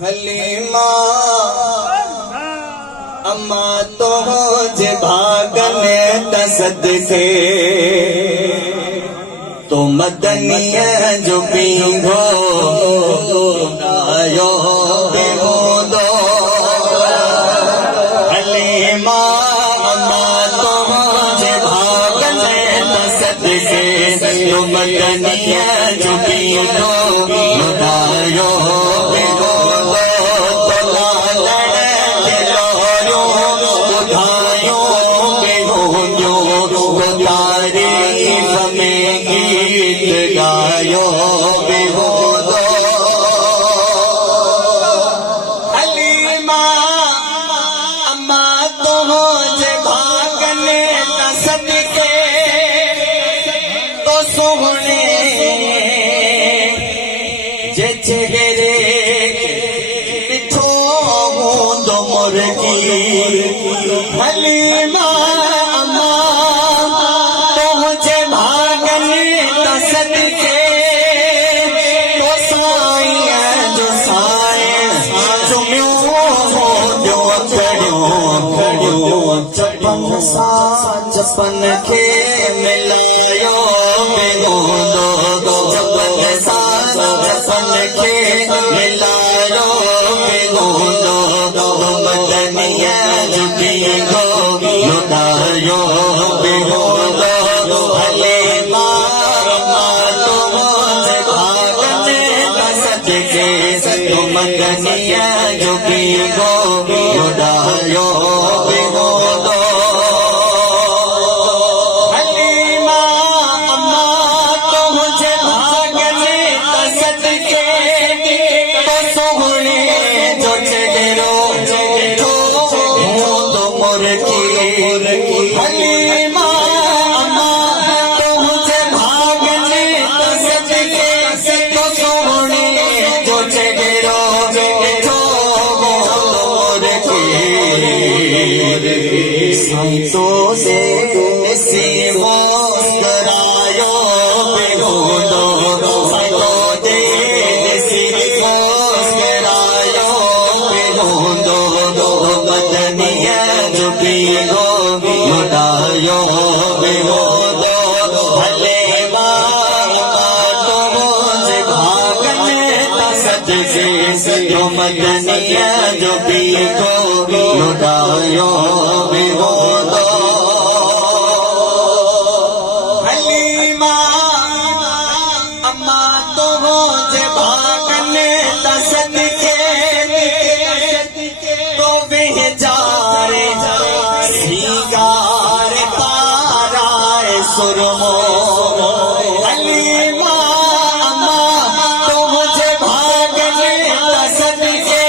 हलीमा अम्मा तो जे भागने तसदके तो मदनिया जो पीगो आयो बेगो दो हलीमा अम्मा तो जे भागने तसदके तो मदनिया जो पीगो आयो गायो बेहो दो हलीमा अम्मा तो जे भागने तसदके तो सोहने जे चेहरे मिठो हूंदो मुर्गी हलीमा अम्मा तो जे भागने तसदके तो साईं जो साईं चुमियो जो खड़ियो चपन सा चपन के मिलायो बेगो दो चपन सा चपन के मिलायो बेगो दो मदनिया जो पीगो लुटायो बेगो दो हलीमा मदनिया जो पीगो लुटायो बेगो दो हलीमा अम्मा तो मुझे भागने तसदके तो सोहने जो चेहरो तो मुर्गी हलीमा अम्मा तो मुझे भागने तसदके तो सोहने जो चेहरो तो से इसी मुस्कुरायो बेगो दो तो दे इसी मुस्कुरायो बेगो दो मदनिया जो पीगो लुटायो बेगो दो हलीमा तो मुझे भागने तसदके जो मदनिया जो पीगो लुटायो बेगो दो हलीमा अम्मा तो जे भागने तसदके तो बेजारे सिंगार ताराए सुरमो हलीमा अम्मा तो मुझे भागने तसदके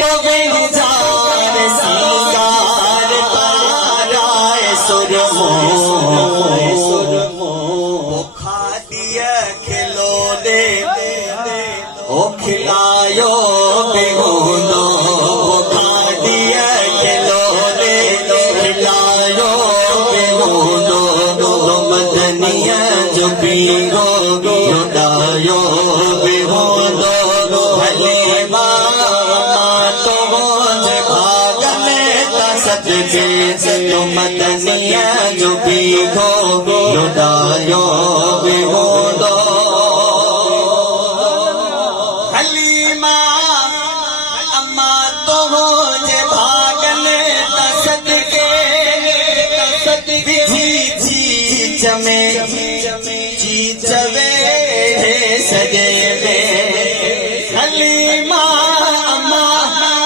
तो बेजारे सिंगार ताराए सुरमो खा दिया खिलो दे ओ खिलायो बेगो दो खा दिया खिलो दे खिलायो बेगो दो मदनिया जो पीगो लुटायो बेगो दो हलीमा तो मुझे भागने तसदके तो मदनिया जो पीगो लुटायो बेगो दो हलीमा अम्मा तो मुझे भागने तसदके जी चमे जी चवे सजे हलीमा अम्मा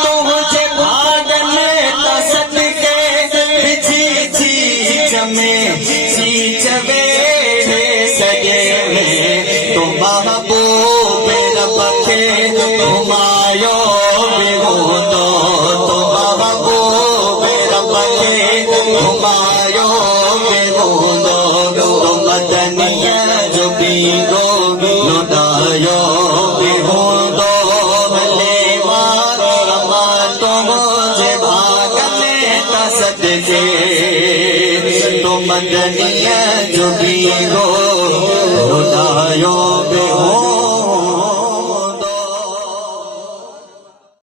तो मुझे भागने तसदके जी चमे जी चवे सजे तो महबूब रब के घुमायो बेगो दो तो महबूब रब के घुमायो बेगो दो मदनिया जो पीगो लुटायो बेगो दो हलीमा अम्मा तो मुझे भागने तसदके तो मदनिया जो पीगो लुटायो